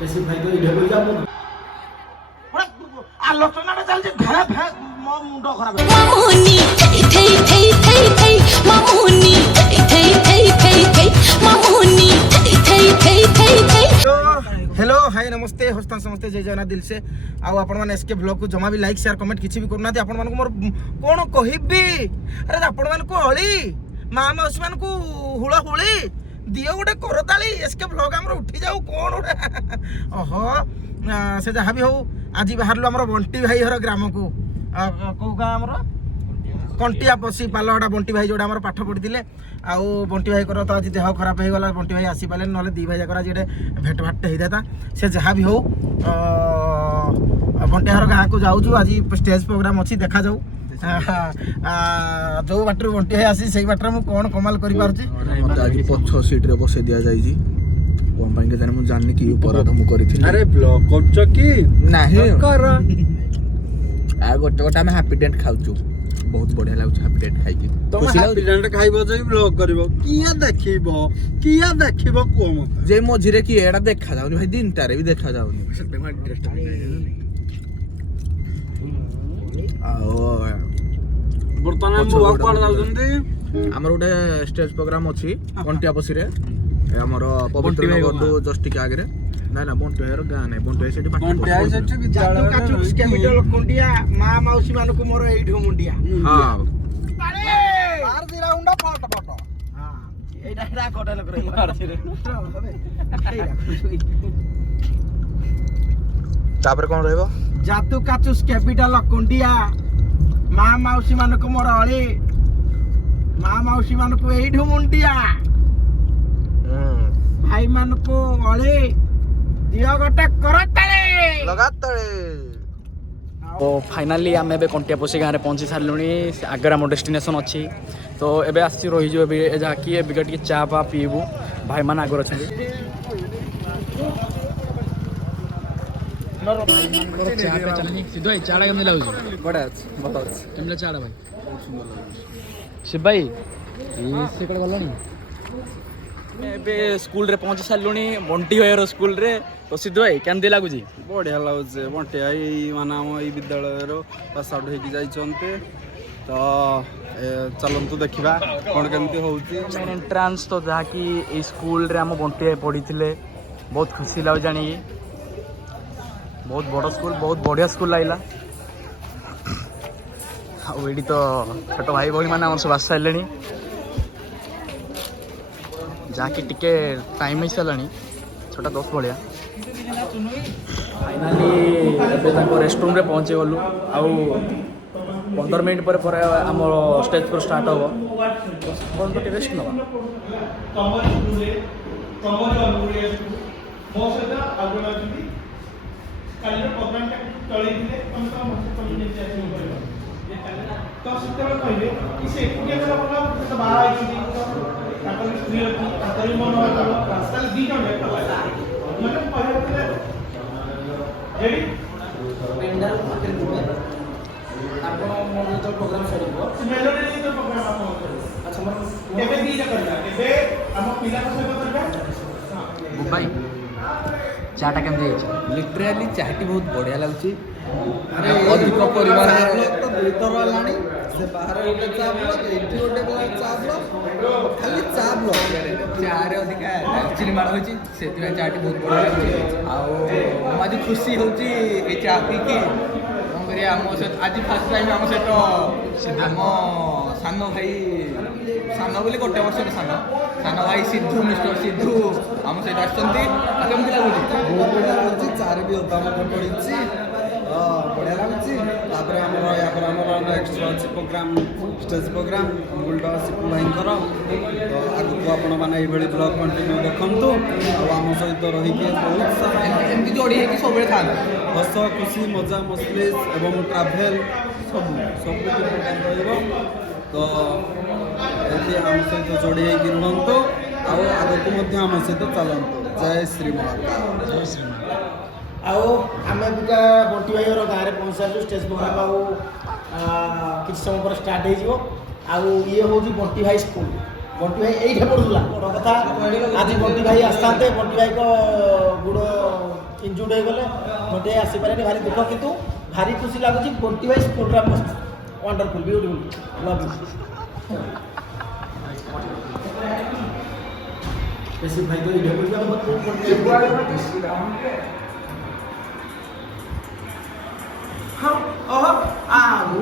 বেশি ভাই তো এটা কই যাবো আলোচনাটা চলছে ঘরে ফে মুন্ড খারাপ মামুনি থেই থেই থেই থেই থেই মামুনি থেই থেই থেই থেই থেই মামুনি থেই থেই থেই থেই থেই हेलो हाय नमस्ते हस्तान समस्ते जय जगन्नाथ दिल से आउ आपण माने एसके ब्लॉग को जमा भी लाइक शेयर कमेंट किछि भी करना आपण मान को मोर कोन कहिबी अरे आपण मान को हळी मां मौसी मान को हुळा हुळी दियो गोटे करताली एसके ब्लॉग हमर उठी जाऊ कोन गोटे ओहो से जहा भी हो आज बाहरलो हमर बंटी भाई हर ग्राम को को गा हमर कंटिया पसी पालहटा बंटी भाई जोड़ा हमर पाठ पढ़िथिले आउ बंटी भाई कर तो आज देह खराब हो गला बंटी भाई आसी पाले नले दी भाई जरा जेडे भेट भाट हे देता से जहा भी हो बंटी हर गाँ को जाऊ आज स्टेज प्रोग्राम अच्छी देखा जाऊ जो बाटर बंटी भाई आसी से बाटर मु कोन कमाल करि पारछि मते आज पछ सीट रे बसे दिया जाई जी कोन पाइन के जाने मु जाननी कि अपराध मु करिथिन अरे ब्लॉग करछ की नाही कर आ गोटे गोटे हम हैप्पी डेंट खाउछु बहुत बढ़िया लागछ हैप्पी डेंट खाइ की तुम हैप्पी डेंट खाइबो जे ब्लॉग करबो किया देखिबो को मत जे मझिरे की एडा देखा जाउनी भाई दिनटारे भी देखा जाउनी आओ बर्तमान हम बुआ कोन जाउछन्ती हमर गोटे स्टेज प्रोग्राम अछि कंटिया पसी रे हमर पवित्र नगर तो जस्ट के आगे ना ना बंटो यार गां नै बंटो सेठी पाठ बंटो आई सेठी विद्यालय काचु कैपिटल कुंडिया मां मौसी मान को मोर एठो मुंडिया हां अरे मार दी राउंडा फट फट हां एटा एटा कोटा लग रही मार रे तापर कोन रहबो जातु काचु कैपिटल कुंडिया मां मौसी मान को मोर अळी मां मौसी मान को एठो मुंडिया भाई मान को अळी दियो गोटे करताले लगातार तो फाइनाली आम ए कंटिया पसी गाँव में पहुँची सारे आगे आम डेस्टिनेशन अच्छी तो एबे आसी रही जो जहाँकि एबिका टी चा पा पीबू भाई मान आगर अच्छा चाड़ा केमती लगुच बढ़िया चाड़ा भाई शिव भाई से कड़े गलानी एबे स्कूल रे पहुंची सारूनी बंटी भाई स्कूल रे तो सिद्धू भाई केमती लगुच बढ़िया लागुचे बंटी भाई माने हम ई विद्यालय रो पास आउट होकी जाइछन्ते तो चलंतु देखिबा कोन केमती होउची एंट्रांस तो जहाँकि ए स्कूल रे हम बंटी भाई पढ़ी थे बहुत खुशी लगे जानी बहुत बड़ स्कूल बहुत बढ़िया स्कूल लगला आईडी तो छोट भाई भाई मैंने सब आस सारे जहाँकि टिके टाइम ही सारा छोटा 10 भाया फाइनाली रेस्टरूम रे पहुँची गलु आउ 15 मिनट पर आम स्टेज पर स्टार्ट हम तो रेस्ट भाई चाटा केम लिटराली चाटी बहुत बढ़िया लागुची अरे अधिक परिमाण तो भीतर लानी से बाहर गोटे चा ब्लॉक एठी गोटे चा ब्लॉक खाली चा ब्लॉक चारे अधिक एक्चुअली मार होची सेति चाटी बहुत बढ़िया लागुची आ आज खुशी होची ए चा पी के हम करिया हम आज फर्स्ट टाइम हम सेट आम सान भाई सान बोली गोटे वर्ष सान भाई सिद्धू मिस्टर सिद्धू आम सहित आसछन्ती आ केमती लागुची बहुत बढ़िया लागुची चार भी होता हम पढ़िची बढ़िया लागुची तापर हमर या पर हमर नेक्स्ट अछि प्रोग्राम स्टेज प्रोग्राम बुलडा सिपु भाईंकर तो आगु आपण माने एभली ब्लॉग कंटिन्यू देखंतु आ हम सहित रही के बहुत सारा एमती जोड़ी है कि सब थान हस खुशी मजा मस्ती एवं ट्रैवल सब प्रोग्राम रहइबो तो एति हम सहित जोड़ी है कि रुहंतु आ आगु मध्य हम सहित चलंतु जय श्री महाकाल जय श्री आओ आम बंटी भाई गाँव में पहुँचालु स्टेज प्रोग्राम କିଛି ସମୟ ପରେ ଷ୍ଟାର୍ଟ ହେଇଯିବ। ଆଉ ଇଏ ହେଉଛି ବଣ୍ଟି ଭାଇ ସ୍କୁଲ। ବଣ୍ଟି ଭାଇ ଏଇଠି ପଢ଼ୁଥିଲା। ବଡ଼ କଥା ଆଜି ବଣ୍ଟି ଭାଇ ଆସିଥାନ୍ତେ, ବଣ୍ଟି ଭାଇଙ୍କ ଗୋଡ଼ ଇଞ୍ଜୁର୍ଡ ହେଇଗଲେ, ବଣ୍ଟି ଭାଇ ଆସିପାରେନି, ଭାରି ଦୁଃଖ। କିନ୍ତୁ ଭାରି ଖୁସି ଲାଗୁଛି ବଣ୍ଟି ଭାଇ ସ୍କୁଲଟା ମସ୍ତ, ୱାଣ୍ଡରଫୁଲ୍, ବିୟୁଟିଫୁଲ୍, ଲଭ୍ ୟୁ। ବେଶୀ ଭାଇ ତ ଏଇଠି ପଢ଼ିବା ହଁ ଓହ ଆଉ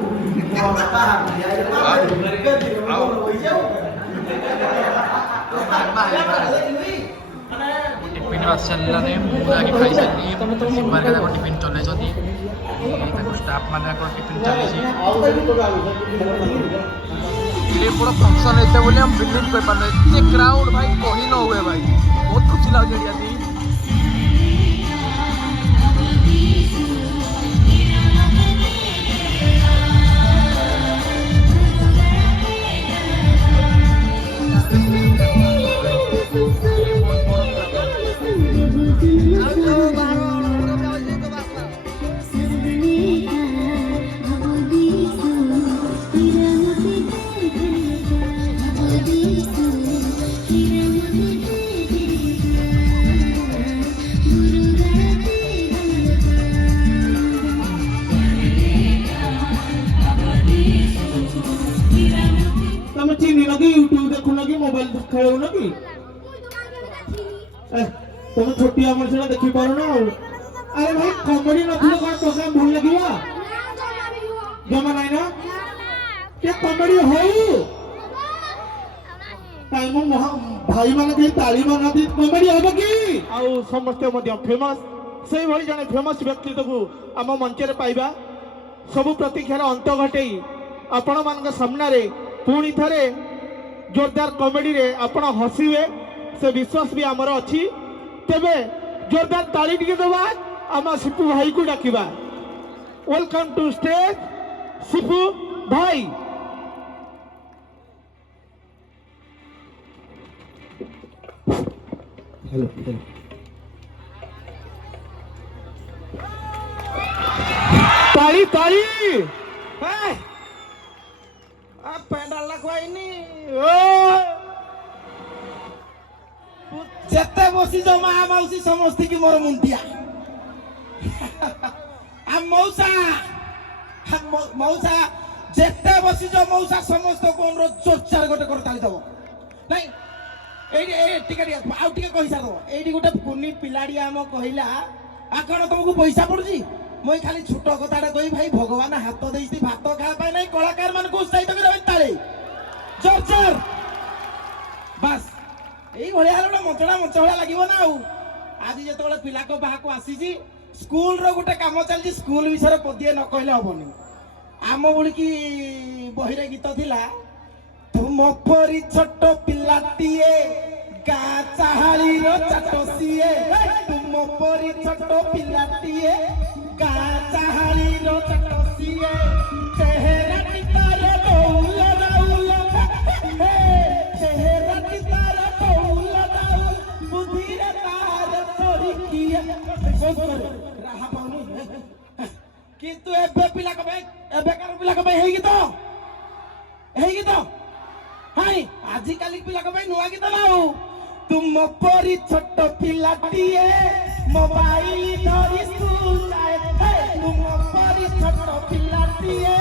टिफिन आसी सारे मुझे खाई सारी शिवार का टिफिन चल स्टाफ मान टिफिन चली बड़ा फंक्शन होते बोले हम बिलीव कर पारे एते क्राउड भाई कही न हुए भाई बहुत खुशी लगे ତମେ ଚିହ୍ନି ନ କି ୟୁଟ୍ୟୁବ ଦେଖୁନ କି ମୋବାଇଲ ଖେଳୁନ କି ତମେ ଛୋଟିଆ ମଣିଷଟା ଦେଖିପାରୁନ ଆଉ। ଆରେ ଭାଇ କମେଡି ନଥିଲେ କଣ ପ୍ରୋଗ୍ରାମ ଭଲ ଲାଗିବ? ଜମା ନାଇଁ ନା ଟିକେ କମେଡି ହଉ କାଇଁ ମୋ ଭାଇ ମାନେ କେହି ତାଳି ମାରନ୍ତି କମେଡି ହବ କି? ଆଉ ସମସ୍ତେ ମଧ୍ୟ ଫେମସ୍ ସେଇଭଳି ଜଣେ ଫେମସ୍ ବ୍ୟକ୍ତିତ୍ୱକୁ ଆମ ମଞ୍ଚରେ ପାଇବା। ସବୁ ପ୍ରତୀକ୍ଷାର ଅନ୍ତ ଘଟେଇ ଆପଣମାନଙ୍କ ସାମ୍ନାରେ ପୁଣି ଥରେ जोरदार कॉमेडी रे आपण हसिबे से विश्वास भी आमर अच्छी। तेबे जोरदार ताली टिके देबा आम सिपू भाई को डाकिबा। वेलकम टू स्टेज सिपू भाई। हेलो हेलो ताली ताली पेंडाल लगवाइनी जेते बसी जो मा मौसी समस्ती की मोर मुंडिया आ मौसा मौसा जेते बसी जो मौसा समस्त को अनुरोध जोर चार गोटे कर ताली दबो नहीं एडी टिके आउ टिके कहि सारो एडी गोटे कुनी पिलाडी हम कहिला आ कोन तुमको पैसा पड़ुजी মই খালি ছোট কথাটা কই ভাই ভগবান হাত দেইছি ভাত খাওয়া পাই নাই কলাকার মানকু উৎসাহিত করে তালে জোর জোর বাস এই ভলিয়া হলো মঞ্চটা মঞ্চ ভলিয়া লাগিব না আউ আজি যেতବେଳେ ପିଲାଙ୍କ ବାହାକୁ ଆସିଛି ସ୍କୁଲର ଗୋଟେ କାମ ଚାଲିଛି ସ୍କୁଲ ବିଷୟରେ ପଦିଏ ନ କହିଲେ ହବନି। ଆମ ବୋଳିକି ବହିରେ ଗୀତ ଥିଲା ତୁମ ପରି ଛୋଟ ପିଲାଟିଏ ଗାଁ ଚାହାଳିର ଚାଟ ସିଏ ତୁମ ପରି ଛୋଟ ପିଲାଟିଏ गाँ चाहालीरो चटसिए चेहरा तार डौल राउल चेहरा तार डौल राउल बुद्धि रे तार तोरी किए राहा पाउनी किंतु एबे पिला कबे एबे कार पिला कबे हेगी तो हाय आजि काली पिला कबे नुवा गीत नाउ तुम परी छोट पिलाटिए मोबाइल धरी स्कूल जाए तुम परी छोट पिलाटिए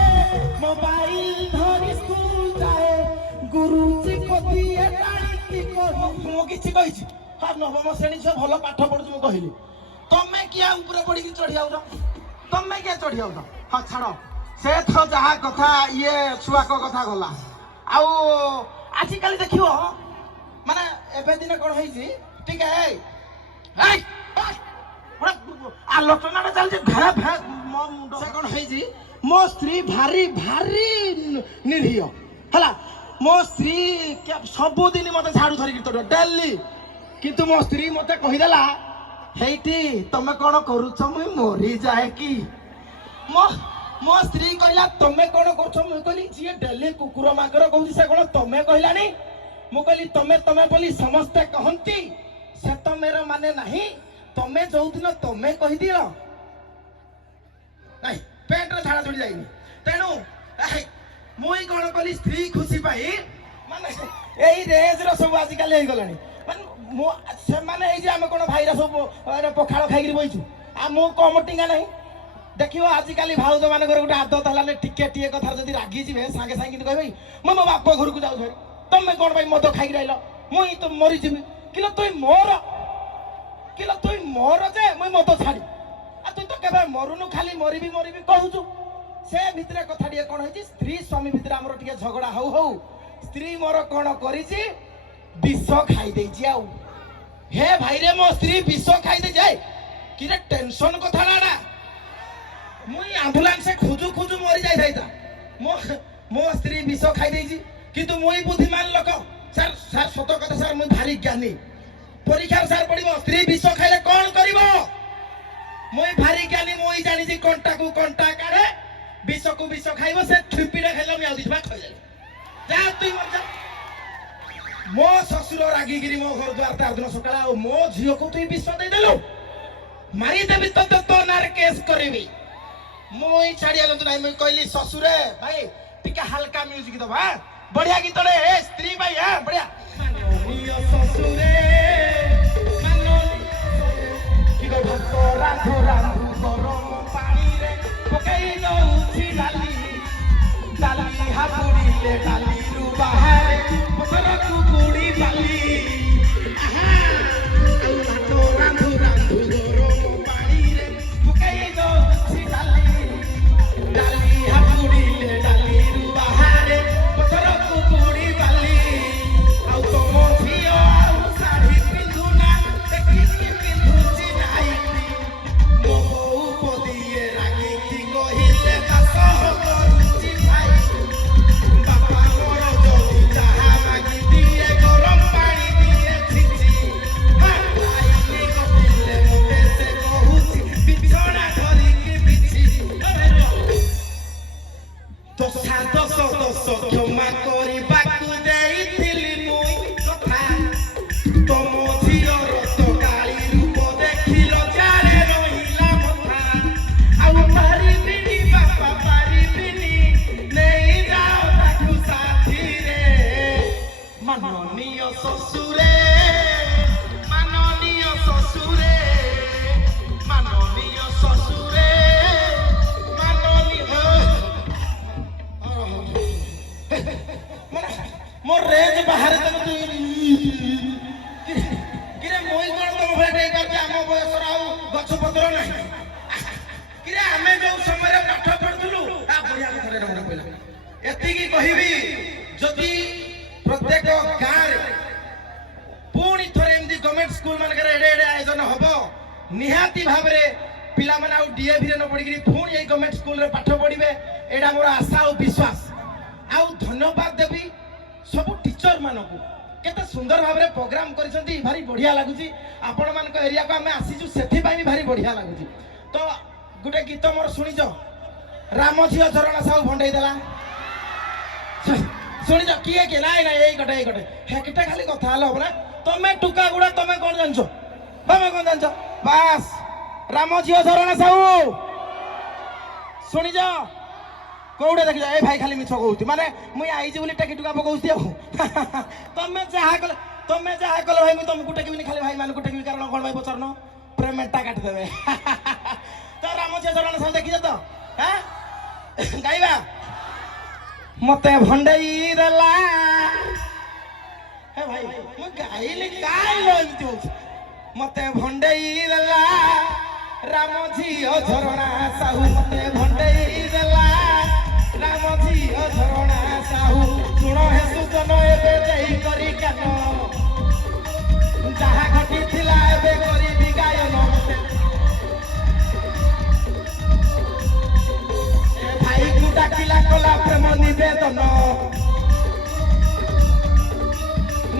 मोबाइल धरी स्कूल जाए गुरुजी को दिए ताली को मो किछि कहिछि हा नवम श्रेणी से भलो पाठ पढु मो कहिली तमे किया ऊपर पड़ी की चढ़ी आउ तमे किया चढ़ी आउ हा छाड़ो से तो जहा कथा ये छुआ को कथा गला आउ आजि काली देखियो माने एबे दिन कोन होईछि ठीक है ए आलोचना चल जे घरे भे मो मुंडो से कोन होईछि मो स्त्री भारी भारी निरीह हला मो स्त्री के सब दिन मते झाड़ू धरि तो डेली किंतु मो स्त्री मते कहि देला हेइटी तमे कोन करूछ मुई मोरी जाए की मो स्त्री कहला तमे कोन करछ मुई कहली जे डेली कुकुर माकर कहू से कोन तमे कहला नहीं मु कहली तमे तमे बोली समस्त कहंती से तो मेरा माने नहीं तमे जो दिन तमे कहि दियो नहीं पेट रे झाड़ा छुड़ी जाइनी तेनु ମୁଇଁ କଣ କଲି ସ୍ତ୍ରୀ ଖୁସି ପାଇଁ ମାନେ ଏଇ ରେଞ୍ଜର ସବୁ ଆଜିକାଲି ହେଇଗଲାଣି ମାନେ ସେମାନେ ହେଇଛି ଆମେ କଣ ଭାଇରା ସବୁ ପଖାଳ ଖାଇକିରି ବଇଛୁ ଆଉ ମୁଁ କମ ଟିଙ୍ଗା ନାହିଁ ଦେଖିବ ଆଜିକାଲି ଭାଉଜ ମାନଙ୍କର ଗୋଟେ ଆଦତ ହେଲାନି ଟିକେ ଟିକେ କଥାରେ ଯଦି ରାଗିଯିବେ ସାଙ୍ଗେ ସାଙ୍ଗେ କିନ୍ତୁ କହିବେ ମୁଁ ମୋ ବାପ ଘରକୁ ଯାଉଛି ତମେ କଣ ପାଇଁ ମଦ ଖାଇକି ରହିଲ ମୁଇଁ ତ ମରିଯିବି କିଲୋ ତୁଇ ମୋର ଯେ ମୁଇଁ ମଦ ଛାଡ଼ି ଆଉ ତୁଇ ତ କେବେ ମରୁନୁ ଖାଲି ମରିବି ମରିବି କହୁଛୁ ସେ ଭିତରେ କଥା ଟିକେ କଣ ହେଇଛି ସ୍ତ୍ରୀ ସ୍ୱାମୀ ଭିତରେ ଆମର ଟିକେ ଝଗଡା ହଉ ହଉ ସ୍ତ୍ରୀ ମୋର କଣ କରିଛି ବିଷ ଖାଇ ଦେଇଛି ଆଉ ହେ ଭାଇରେ ମୋ ସ୍ତ୍ରୀ ବିଷ ଖାଇ ଦେଇଛି କିରେ ଟେନସନ କଥା ନା ମୁଇଁ ଆମ୍ବୁଲାନ୍ସ ଖୋଜୁ ଖୋଜୁ ମରି ଯାଇଥାଇତା ମୋ ସ୍ତ୍ରୀ ବିଷ ଖାଇ ଦେଇଛି କିନ୍ତୁ ମୁଇଁ ବୁଦ୍ଧିମାନ ଲୋକ ସାର୍ ସତ କଥା ସାର୍ ମୁଇଁ ଭାରି ଜ୍ଞାନୀ ପରୀକ୍ଷାରେ ସାର୍ ପଡିବ ସ୍ତ୍ରୀ ବିଷ ଖାଇଲେ କଣ କରିବ ମୁଇଁ ଭାରି ଜ୍ଞାନୀ ମୁଇଁ ଜାଣିଛି କଣ୍ଟାକୁ କଣ୍ଟା କାଢେ ବିଷକୁ ବିଷ ଖାଇବ ସେ ଥିପିଟା ଖାଇଲା ମୁଁ ଆଉ ଦିବା ଖାଇଦେଲି ଯା ତୁଇ ମର ଯା ମୋ ଶ୍ୱଶୁର ରାଗିକିରି ମୋ ଘର ଦ୍ୱାର ତାର ଦିନ ସକାଳେ ଆଉ ମୋ ଝିଅକୁ ତୁଇ ବିଷ ଦେଇଦେଲୁ ମାରିଦେବି ତତେ ତୋ ନାଁରେ କେସ୍ କରିବି ମୁଇଁ ଛାଡିଆଲନ୍ତୁ ନାହିଁ ମୁଇଁ କହିଲି ଶ୍ୱଶୁରେ ଭାଇ ଟିକେ ହାଲକା ମ୍ୟୁଜିକ ଦବା ବଢିଆ ଗୀତଟେ ଏ ସ୍ତ୍ରୀ ଭାଇ ବଢିଆ ଶ୍ୱଶୁରେ କି ଭାତ ରାନ୍ଧୁ ରାନ୍ଧୁ ଗରମ ପାଣିରେ ପକେଇ ଦଉଛି ଡାଲି ହାବୁଡ଼ିଲେ ଡାଲିରୁ ବାହାରେ ପଥରକୁ ବୁଡ଼ି ବାଲି ଭାତ ରାନ୍ଧୁ ରାନ୍ଧୁ ଗରମ ପାଣିରେ ପକେଇ ଦଉଛି ଡାଲି ହାବୁଡ଼ିଲେ ଡାଲିରୁ ବାହାରେ ପଥରକୁ ବୁଡ଼ି ବାଲି ଆଉ ତମ ଝିଅ ଆଉ ଶାଢ଼ୀ ପିନ୍ଧୁନା ଦେଖିକି ପିନ୍ଧୁଛି ନାଇଟି ମୋ ବୋଉ ପଦିଏ ରାଗିକି କହିଲେ ଦାସ କରୁଛି ଭାଇ ବାପା ମୋର ଯଦି ଯାହା ମାଗି ଦିଏ ଗରମ ପାଣି ଦିଏ ଛିଞ୍ଚି ଲାଇନି କଟିଲେ ମୋତେ ସେ କହୁଛି ବିଛଣା ଧରିକି ବିଛି ଦୋଷା ଦୋଷ କ୍ଷମା କରିବାକୁ ଦେଇଥିଲି ମୁଇଁ କଥା ତମ ଝିଅର ତ ଗାଳି ରୂପ ଦେଖିଲ ଚାରେ ରହିଲା ମଥା ଆଉ ପାରିବିନି ବାପା ପାରିବିନି ନେଇ ଯାଅ ତାକୁ ସାଥିରେ ମାନନୀୟ ଶ୍ୱଶୁରେ ମାନନୀୟ ଶ୍ୱଶୁରେ ମାନନୀୟ ଶ୍ୱଶୁରେ ମୋ ରେଞ୍ଜ ବାହାରେ ତମେ କିରେ ମୁଇଁ କଣ ତମ ଭଳିଆ ଦେଇପାରୁଛି ଆମ ବୟସର ଆଉ ଗଛ ପତ୍ର ନାହିଁ କିରେ ଆମେ ଯୋଉ ସମୟରେ ପାଠ ପଢୁଥିଲୁ ବଢିଆ କଥାରେ ମନେ ପଇଲା ଏତିକି କହିବି ଯଦି ପ୍ରତ୍ୟେକ ଗାଁରେ ପୁଣି ଥରେ ଏମିତି ଗଭର୍ଣ୍ଣମେଣ୍ଟ ସ୍କୁଲ ମାନଙ୍କରେ ଏଡେ ଏଡେ ଆୟୋଜନ ହବ ନିହାତି ଭାବରେ ପିଲାମାନେ ଆଉ ଡିଏଭିରେ ନ ପଢିକିରି ପୁଣି ଏଇ ଗଭର୍ଣ୍ଣମେଣ୍ଟ ସ୍କୁଲରେ ପାଠ ପଢିବେ ଏଇଟା ମୋର ଆଶା ଆଉ ବିଶ୍ୱାସ ଆଉ ଧନ୍ୟବାଦ ଦେବି ସବୁ ଟିଚର ମାନଙ୍କୁ କେତେ ସୁନ୍ଦର ଭାବରେ ପ୍ରୋଗ୍ରାମ କରିଛନ୍ତି ଭାରି ବଢିଆ ଲାଗୁଛି ଆପଣମାନଙ୍କ ଏରିଆକୁ ଆମେ ଆସିଛୁ ସେଥିପାଇଁ ବି ଭାରି ବଢିଆ ଲାଗୁଛି ତ ଗୋଟେ ଗୀତ ମୋର ଶୁଣିଛ ରାମ ଝିଅ ଝରଣା ସାହୁ ଭଣ୍ଡେଇ ଦେଲା ଶୁଣିଛ କିଏ କିଏ ନାଇଁ ନାଇଁ ଏଇ ଗୋଟେ ହେକିଟା ଖାଲି କଥା ହେଲେ ହବ ନା ତମେ ଟୁକା ଗୁଡା ତମେ କଣ ଜାଣିଛ ବାସ୍ ରାମ ଝିଅ ଝରଣା ସାହୁ ଶୁଣିଛ କୋଉଟା ଦେଖିଛ ଏ ଭାଇ ଖାଲି ମିଛ କହୁଛି ମାନେ ମୁଇଁ ଆଇଛି ବୋଲି ଟେକି ଟୁକା ପକଉଛି ଆଉ ତମେ ଯାହା କଲେ ଭାଇ ମୁଁ ତମକୁ ଟେକିବିନି ଖାଲି ଭାଇ ମାନଙ୍କୁ ଟେକିବି କାରଣ କଣ ଭାଇ ପଚାରୁନ ପେମେଣ୍ଟଟା କାଟିଦେବେ ତ ରାମ ଝିଅ ଝରଣା ସାହୁ ଦେଖିଛ ତ ଗାଇବା ମତେ ଭଣ୍ଡେଇ ଦେଲା ହେ ଭାଇ ମୁଁ ଗାଇଲି ଗାଇଲ ଏମିତି ହଉଛି ମତେ ଭଣ୍ଡେଇ ଦେଲା ରାମ ଝିଅ ଝରଣା ସାହୁ ମତେ ଭଣ୍ଡେଇ ଦେଲା ରାମ ଝିଅ ଝରଣା ସାହୁ ଶୁଣ ହେ ସୁଜନ ଏବେ ଦେଇ କରି କାନ ଯାହା ଘଟିଥିଲା ଏବେ କରିବି ଗାୟନ ଭାଇକୁ ଡାକିଲା କଲା ପ୍ରେମ ନିବେଦନ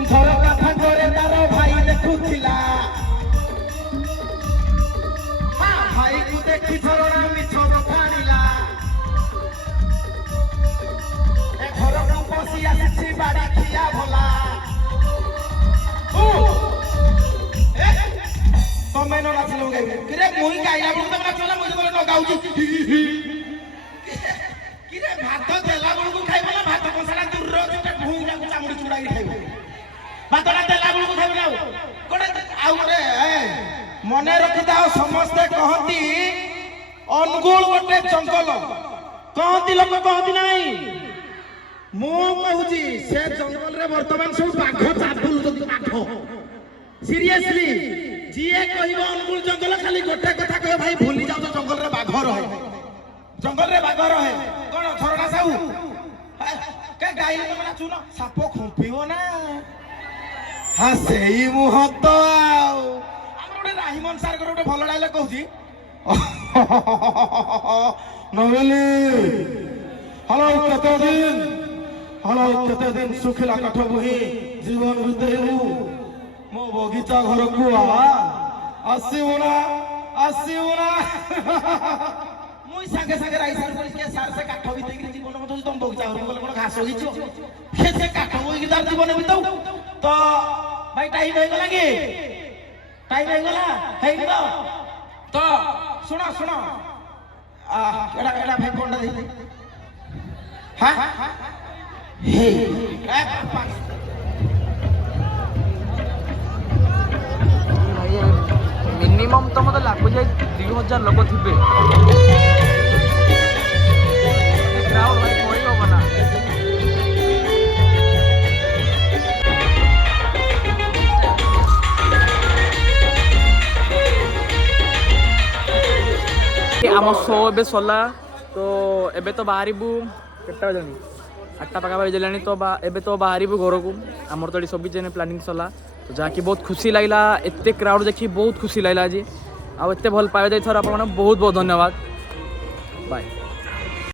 ଝରକା ଫାଙ୍କରେ ତାର ଭାଇ ଦେଖୁଥିଲା ଭାଇକୁ ଦେଖି ଝରଣା ମିଛ ଦେଖାଣିଲା ଏ ଘରକୁ ପଶି ଆସିଛି ବାଡି ଖିଆ ଭଲା ତମେ ନ ନାଚିଲ ଗାଇବେ କିରେ ମୁଇଁ ଗାଇଲା ବେଳକୁ ତମେ ନାଚ ନା ମୁଁ ଯେତେବେଳେ ନ ଗାଉଛି କିରେ ଭାତ ଦେଲା ବେଳକୁ ଖାଇବ ବାଗିରି ଖାଇବ ଭାତଟା ଦେଲା ବେଳକୁ ଖାଇବ ନା ଗୋଟେ ଆଉ ଗୋଟେ ମନେ ରଖିଥାଅ ସମସ୍ତେ କହନ୍ତି ଅନୁଗୁଳ ଗୋଟେ ଜଙ୍ଗଲ କହନ୍ତି ଲୋକ କହନ୍ତି ନାହିଁ ମୁଁ କହୁଛି ସେ ଜଙ୍ଗଲରେ ବର୍ତ୍ତମାନ ସବୁ ବାଘ ଚାବୁଲୁଛନ୍ତି ବାଘ ସିରିୟସଲି ଯିଏ କହିବ ଅନୁଗୁଳ ଜଙ୍ଗଲ ଖାଲି ଗୋଟେ କଥା କହିବ ଭାଇ ଭୁଲି ଯାଉଛ ଜଙ୍ଗଲରେ ବାଘ ରହେ କଣ ଝରଣା ସାହୁ ଗାଈ ତମେ ନାଚୁନ ସାପ ଖୁମ୍ପିବ ନା ହଁ ସେଇ ମୁହୂର୍ତ୍ତ ଆଉ ଆମର ଗୋଟେ ରାହିମନ ସାରଙ୍କର ଗୋଟେ ଭଲ ଡାଇଲଗ କହୁଛି ନବେଲି ହ୍ୟାଲୋ କେତେ ଦିନ ଶୁଖିଲା କାଠ ବୋହି ଜୀବନ ବିତେଇବୁ ମୋ ବଗିଚା ଘରକୁ ଆସିବୁ ନା ମୁଇଁ ସାଙ୍ଗେ ସାଙ୍ଗେ ରାଇ ସାର୍ କରିକି ସାର୍ ସେ କାଠ ଭିତରେ ଜୀବନ ବଞ୍ଚୁଛି ତମ ବଗିଚା ଘରକୁ ଗଲେ କଣ ଘାସ ହେଇଯିବ ସେ କାଠ ବୋହିକି ତାର ଜୀବନ ବିତାଉ ତ ଭାଇ ଟାଇମ ହେଇଗଲା କି ହେଇନି ତ ଶୁଣ ଏଟା ଭାଇ କଣଟା ଦେଇଛି ମିନିମମ୍ ତ ମତେ ଲାଗୁଛି 2000 ଲୋକ ଥିବେ କ୍ରାଉଡ୍ ଭାଇ କହି ହବ ନା ଆମ ଶୋ ଏବେ ସରିଲା ତ ଏବେ ତ ବାହାରିବୁ କେତେଟା ବାଜିଲାଣି 8ଟା ପାଖାପାଖି ବାଜିଲାଣି ତ ଏବେ ତ ବାହାରିବୁ ଘରକୁ ଆମର ତ ଏଠି ସବୁ ଜେନେ ପ୍ଲାନିଂ ସରିଲା ତ ଯାହାକି ବହୁତ ଖୁସି ଲାଗିଲା ଏତେ କ୍ରାଉଡ୍ ଦେଖି ବହୁତ ଖୁସି ଲାଗିଲା ଆଜି ଆଉ ଏତେ ଭଲ ପାଇବା ଦେଇଥିବାରୁ ଆପଣମାନଙ୍କୁ ବହୁତ ବହୁତ ଧନ୍ୟବାଦ ବାଏ।